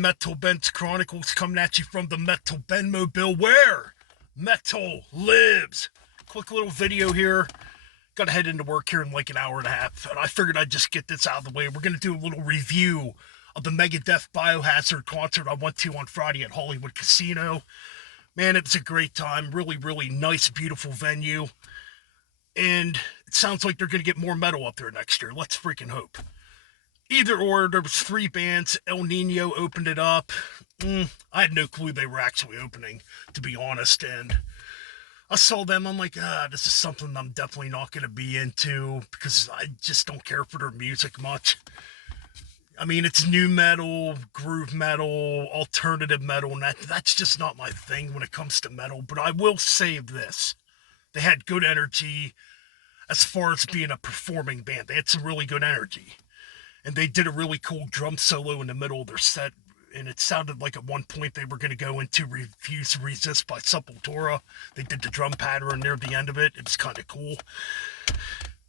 Metal Ben's Chronicles coming at you from the Metal Ben Mobile, where metal lives. Quick little video here. Gotta head into work here in like an hour and a half, and I figured I'd just get this out of the way. We're gonna do a little review of the Megadeth Biohazard concert I went to on Friday at Hollywood Casino. Man, it was a great time. Really, really nice, beautiful venue. And it sounds like they're gonna get more metal up there next year. Let's freaking hope. Either or, there was 3 bands. El Nino opened it up. I had no clue they were actually opening, to be honest. And I saw them. I'm like, this is something I'm definitely not going to be into because I just don't care for their music much. I mean, it's new metal, groove metal, alternative metal, and that's just not my thing when it comes to metal. But I will say this. They had good energy as far as being a performing band. They had some really good energy. And they did a really cool drum solo in the middle of their set, and it sounded like at one point they were going to go into Refuse to Resist by Sepultura. They did the drum pattern near the end of it. It was kind of cool.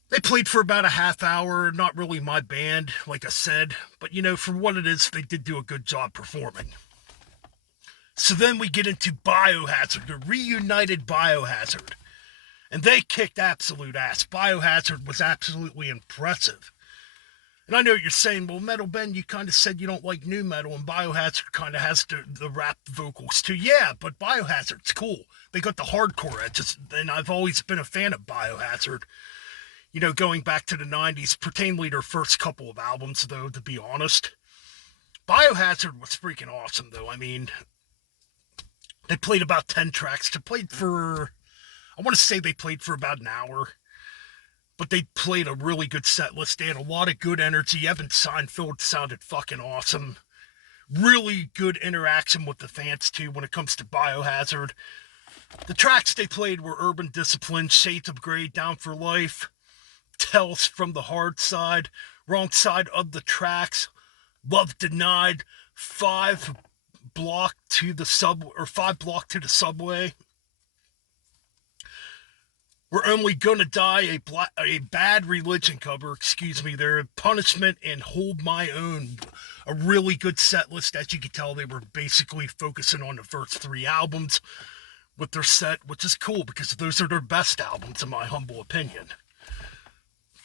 They played for about a half hour. Not really my band, like I said. But, you know, for what it is, they did do a good job performing. So then we get into Biohazard, the reunited Biohazard. And they kicked absolute ass. Biohazard was absolutely impressive. And I know you're saying, well, Metal Ben, you kind of said you don't like new metal, and Biohazard kind of has the rap vocals too. Yeah, but Biohazard's cool. They got the hardcore edges, and I've always been a fan of Biohazard. You know, going back to the 90s, particularly their first couple of albums, though, to be honest. Biohazard was freaking awesome, though. I mean, they played about 10 tracks. I want to say they played for about an hour. But they played a really good set list. They had a lot of good energy. Evan Seinfeld sounded fucking awesome. Really good interaction with the fans, too, when it comes to Biohazard. The tracks they played were Urban Discipline, Shades of Grey, Down for Life, Tales from the Hard Side, Wrong Side of the Tracks, Love Denied, 5 Block to the Subway. We're Only Gonna Die, a Bad Religion cover, there, Punishment, and Hold My Own. A really good set list. As you can tell, they were basically focusing on the first 3 albums with their set, which is cool because those are their best albums, in my humble opinion.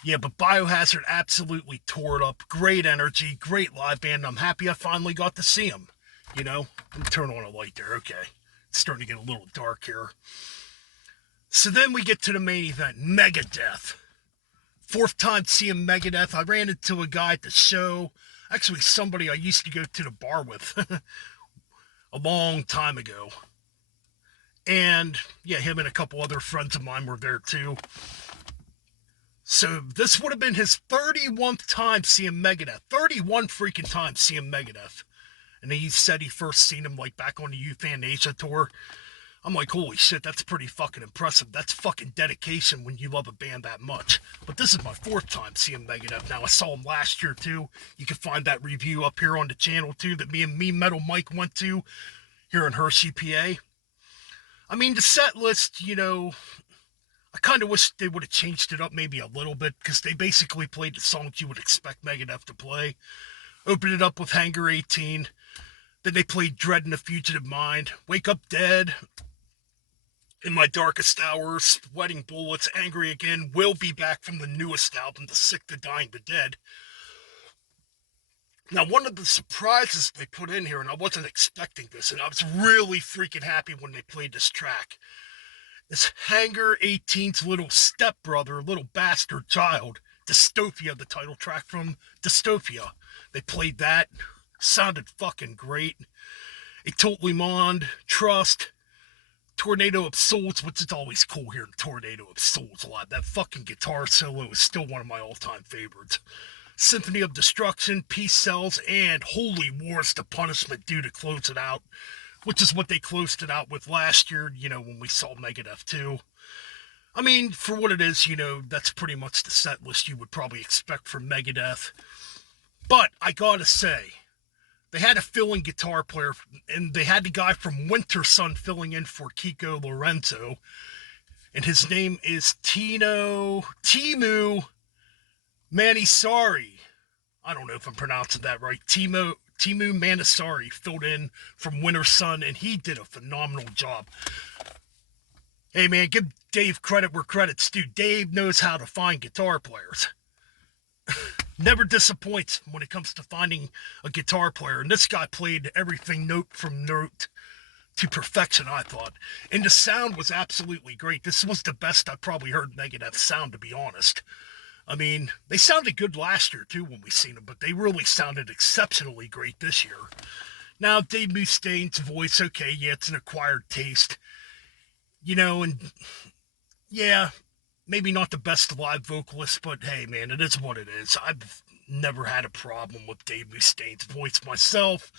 Yeah, but Biohazard absolutely tore it up. Great energy, great live band. I'm happy I finally got to see them. You know, let me turn on a light there. Okay, it's starting to get a little dark here. So then we get to the main event, Megadeth. 4th time seeing Megadeth. I ran into a guy at the show. Actually, somebody I used to go to the bar with a long time ago. And, yeah, him and a couple other friends of mine were there, too. So this would have been his 31st time seeing Megadeth. 31 freaking times seeing Megadeth. And he said he first seen him, like, back on the Euthanasia tour. I'm like, holy shit, that's pretty fucking impressive. That's fucking dedication when you love a band that much. But this is my 4th time seeing Megadeth. Now, I saw them last year, too. You can find that review up here on the channel, too, that me and Metal Mike went to here in Hershey, PA. I mean, the set list, you know, I kind of wish they would have changed it up maybe a little bit because they basically played the songs you would expect Megadeth to play. Opened it up with Hangar 18. Then they played Dread and the Fugitive Mind. Wake Up Dead. In My Darkest Hours, Sweating Bullets, Angry Again, Will Be Back from the newest album, The Sick, the Dying, the Dead. Now, one of the surprises they put in here, and I wasn't expecting this, and I was really freaking happy when they played this track, is Hangar 18's little stepbrother, little bastard child, Dystopia, the title track from Dystopia. They played that, sounded fucking great. A Totally Monde, Trust, Tornado of Souls, which is always cool hearing Tornado of Souls a lot. That fucking guitar solo is still one of my all-time favorites. Symphony of Destruction, Peace Cells, and Holy Wars to Punishment due to close it out, which is what they closed it out with last year, you know, when we saw Megadeth 2. I mean, for what it is, you know, that's pretty much the set list you would probably expect from Megadeth. But I gotta say, they had a fill-in guitar player, and they had the guy from Winter Sun filling in for Kiko Lorenzo, and his name is Timu Manisari. I don't know if I'm pronouncing that right. Timu Timu Manasari filled in from Winter Sun, and he did a phenomenal job. Hey, man, give Dave credit where credit's due. Dave knows how to find guitar players. Never disappoints when it comes to finding a guitar player. And this guy played everything note from note to perfection, I thought. And the sound was absolutely great. This was the best I probably heard Megadeth sound, to be honest. I mean, they sounded good last year, too, when we seen them, but they really sounded exceptionally great this year. Now, Dave Mustaine's voice, okay, yeah, it's an acquired taste. And, yeah, maybe not the best live vocalist, but hey, man, it is what it is. I've never had a problem with Dave Mustaine's voice myself.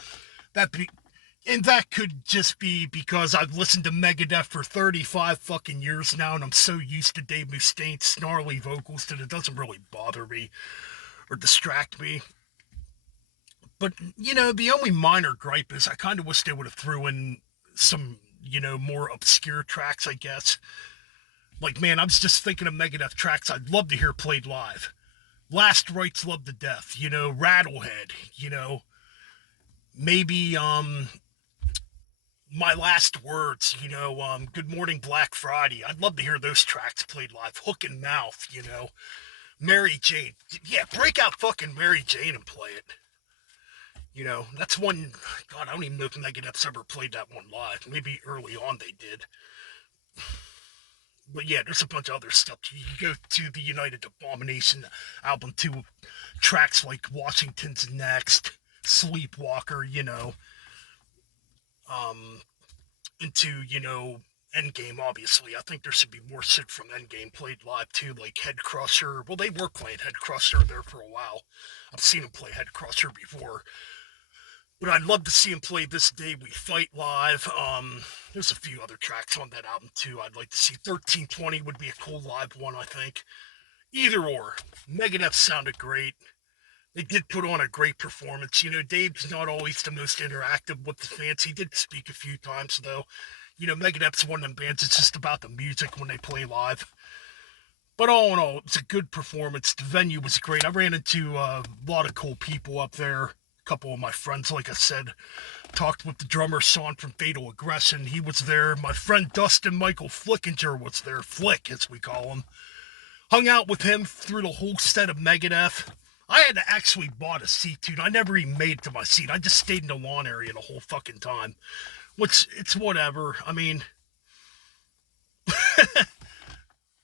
And that could just be because I've listened to Megadeth for 35 fucking years now, and I'm so used to Dave Mustaine's snarly vocals that it doesn't really bother me or distract me. But, the only minor gripe is I kind of wish they would have threw in some, more obscure tracks, I guess. Like, man, I was just thinking of Megadeth tracks I'd love to hear played live. Last Rites Love to Death, Rattlehead, maybe, My Last Words, Good Morning Black Friday. I'd love to hear those tracks played live. Hook and Mouth, Mary Jane. Yeah, break out fucking Mary Jane and play it. That's one, God, I don't even know if Megadeth's ever played that one live. Maybe early on they did. But yeah, there's a bunch of other stuff. You go to the United Abomination album too, tracks like Washington's Next, Sleepwalker, into, Endgame, obviously. I think there should be more shit from Endgame played live too, like Head Crusher. Well, they were playing Head Crusher there for a while. I've seen them play Head Crusher before. But I'd love to see him play This Day We Fight live. There's a few other tracks on that album too I'd like to see. 1320 would be a cool live one, I think. Either or. Megadeth sounded great. They did put on a great performance. Dave's not always the most interactive with the fans. He did speak a few times, though. Megadeth's one of them bands. It's just about the music when they play live. But all in all, it's a good performance. The venue was great. I ran into a lot of cool people up there. A couple of my friends, like I said, talked with the drummer Sean from Fatal Aggression. He was there. My friend Dustin Michael Flickinger was there. Flick, as we call him. Hung out with him through the whole set of Megadeth. I had to actually bought a seat, dude. I never even made it to my seat. I just stayed in the lawn area the whole fucking time. Which, it's whatever. I mean,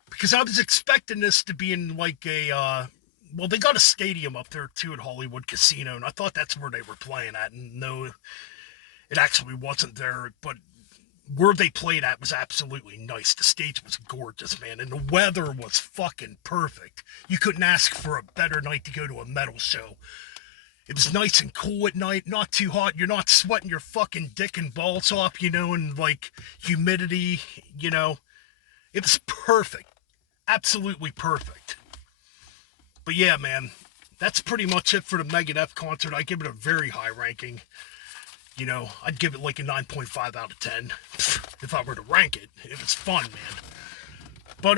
because I was expecting this to be in like a, well, they got a stadium up there too at Hollywood Casino, and I thought that's where they were playing at, and no, it actually wasn't there, but where they played at was absolutely nice. The stage was gorgeous, man, and the weather was fucking perfect. You couldn't ask for a better night to go to a metal show. It was nice and cool at night, not too hot. You're not sweating your fucking dick and balls off, and like humidity, It was perfect. Absolutely perfect. But yeah, man, that's pretty much it for the Megadeth concert. I give it a very high ranking. I'd give it like a 9.5 out of 10 if I were to rank it. It was fun, man. But,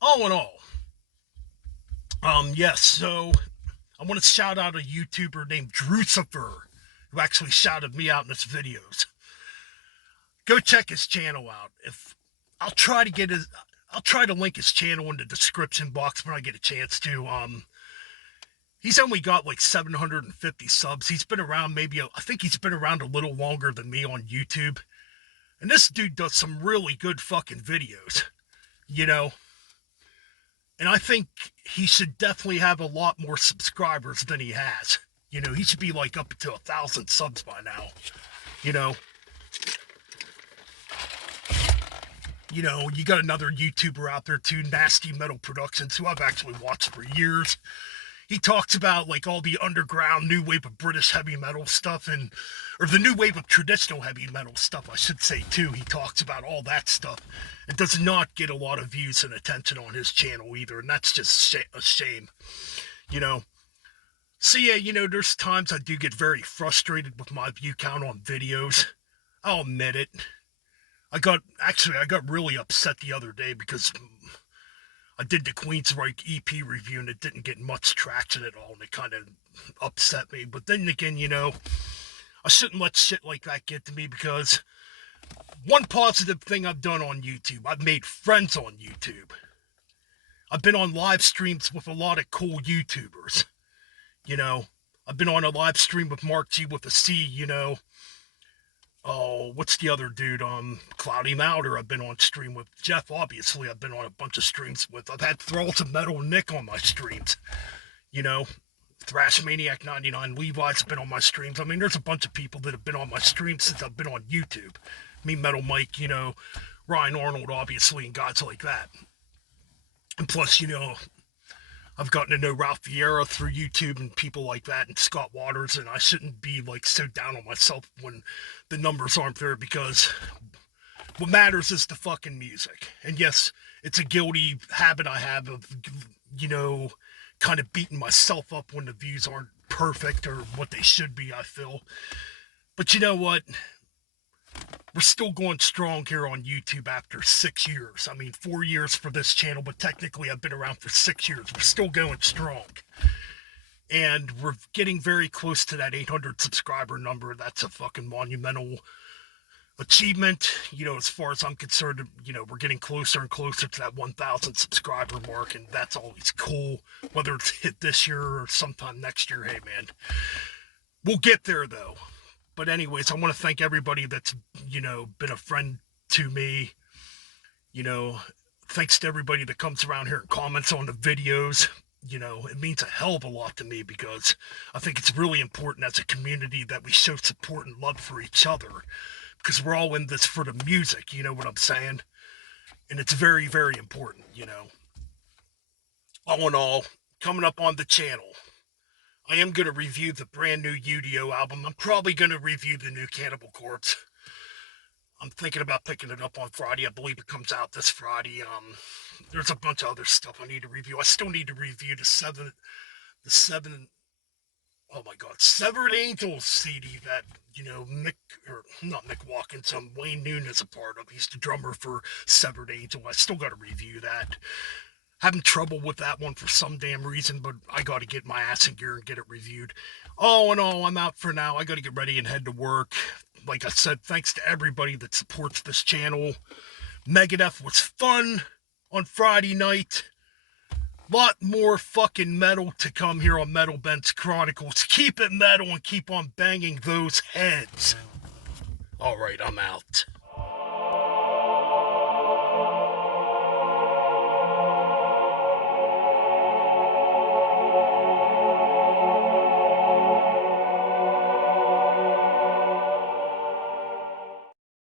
all in all, yes, so I want to shout out a YouTuber named Drucifer, who actually shouted me out in his videos. Go check his channel out. I'll try to link his channel in the description box when I get a chance to. He's only got like 750 subs. He's been around I think he's been around a little longer than me on YouTube. And this dude does some really good fucking videos, And I think he should definitely have a lot more subscribers than he has. He should be like up to 1,000 subs by now, You got another YouTuber out there too, Nasty Metal Productions, who I've actually watched for years. He talks about like all the underground new wave of British heavy metal stuff or the new wave of traditional heavy metal stuff, I should say too. He talks about all that stuff. It does not get a lot of views and attention on his channel either, and that's just a shame, So yeah, there's times I do get very frustrated with my view count on videos. I'll admit it. I got really upset the other day because I did the Queensryche EP review and it didn't get much traction at all, and it kind of upset me. But then again, you know, I shouldn't let shit like that get to me, because one positive thing I've done on YouTube, I've made friends on YouTube. I've been on live streams with a lot of cool YouTubers, you know. I've been on a live stream with Mark G with a C, you know. Oh, what's the other dude? Cloudy Mouter. I've been on stream with Jeff, obviously. I've been on a bunch of streams with. I've had Thralls of Metal Nick on my streams, you know. Thrash Maniac 99 Levi's been on my streams. I mean, there's a bunch of people that have been on my streams since I've been on YouTube. Me, Metal Mike, you know, Ryan Arnold, obviously, and guys like that. And plus, you know, I've gotten to know Ralph Vieira through YouTube and people like that, and Scott Waters, and I shouldn't be like so down on myself when the numbers aren't there, because what matters is the fucking music. And yes, it's a guilty habit I have of, you know, kind of beating myself up when the views aren't perfect or what they should be, I feel. But you know what? We're still going strong here on YouTube after 6 years. I mean, 4 years for this channel, but technically I've been around for 6 years. We're still going strong. And we're getting very close to that 800 subscriber number. That's a fucking monumental achievement. You know, as far as I'm concerned, you know, we're getting closer and closer to that 1,000 subscriber mark, and that's always cool. Whether it's hit this year or sometime next year, hey man, we'll get there though. But anyways, I want to thank everybody that's, you know, been a friend to me. You know, thanks to everybody that comes around here and comments on the videos. You know, it means a hell of a lot to me, because I think it's really important as a community that we show support and love for each other, because we're all in this for the music, you know what I'm saying? And it's very, very important, you know. All in all, coming up on the channel, I am going to review the brand new UDO album. I'm probably going to review the new Cannibal Corpse. I'm thinking about picking it up on Friday. I believe it comes out this Friday. There's a bunch of other stuff I need to review. I still need to review the seven, oh my God, Severed Angels CD that, you know, not Mick Watkins, Wayne Noon is a part of. He's the drummer for Severed Angel. I still got to review that. Having trouble with that one for some damn reason, but I got to get my ass in gear and get it reviewed. All in all, I'm out for now. I got to get ready and head to work. Like I said, thanks to everybody that supports this channel. Megadeth was fun on Friday night. Lot more fucking metal to come here on Metal Ben's Chronicles. Keep it metal and keep on banging those heads. Alright, I'm out.